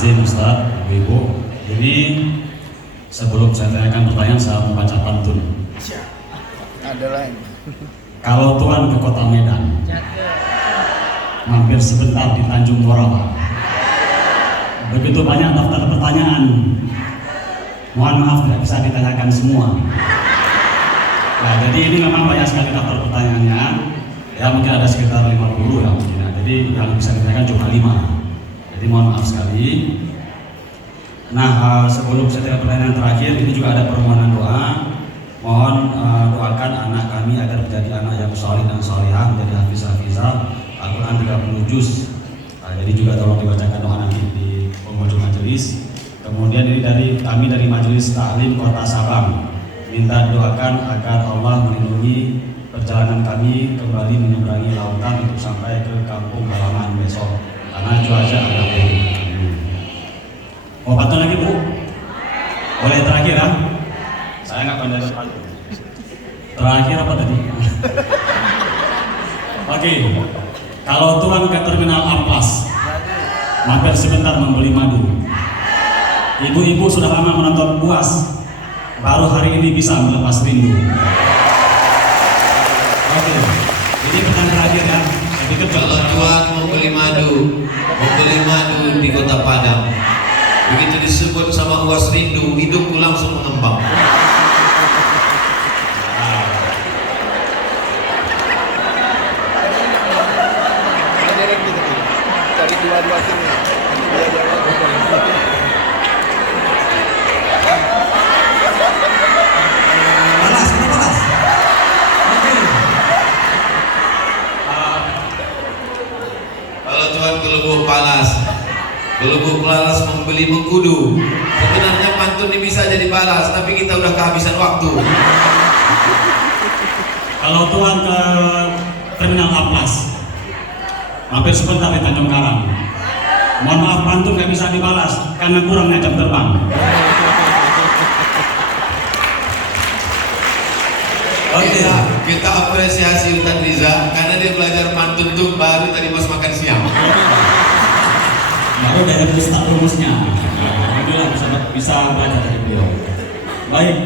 izin Ustaz, Ibu. Ini sebelum saya tanyakan pertanyaan, saya membaca pantun. Ada lain. Kalau Tuhan ke kota Medan, mampir sebentar di Tanjung Morawa. Begitu banyak daftar pertanyaan. Mohon maaf tidak bisa ditanyakan semua. Nah, jadi ini memang banyak sekali daftar pertanyaannya. Ya mungkin ada sekitar 50 ya mungkin. Jadi yang bisa ditanyakan cuma 5. Jadi mohon maaf sekali. Nah, sebelum saya tanya pertanyaan terakhir, ini juga ada permohonan doa. Mohon doakan anak kami agar menjadi anak yang saleh dan salihah, menjadi hafiz-hafizah Al-Quran 30 juz. Jadi juga tolong dibacakan doa nanti di penghujung majelis. Kemudian ini dari kami dari Majelis Taklim Kota Sabang, minta doakan agar Allah melindungi perjalanan kami kembali menyeberangi lautan untuk sampai ke kampung halaman besok karena cuaca agak buruk. Mau pantun lagi Bu? Boleh terakhir ya? Saya nggak pandai pantun. Terakhir apa tadi? Oke. Kalau Tuhan ke terminal Amplas, mampir sebentar membeli madu. Ibu-ibu sudah lama menonton UAS, baru hari ini bisa melepas rindu. Oke. Ini pertanyaan terakhir ya. Saya pikir kalau Tuhan membeli madu di Kota Padang, begitu disebut sama UAS rindu, hidupku langsung mengembang. Cari dua-dua sini. Balas, kita balas. Oke. Kalau Tuhan ke Lubuk Palas membeli mengkudu. Sebenarnya pantun ini bisa jadi balas, tapi kita udah kehabisan waktu. Kalau Tuhan ke terminal Amplas, mampir sebentar di Tanjung Karang. Mohon maaf pantun nggak bisa dibalas karena kurangnya jam terbang. Oke. Kita apresiasi Ustaz Riza karena dia belajar pantun tuh baru tadi pas makan siang. Baru dari Ustaz rumusnya. Alhamdulillah bisa belajar dari beliau. Baik.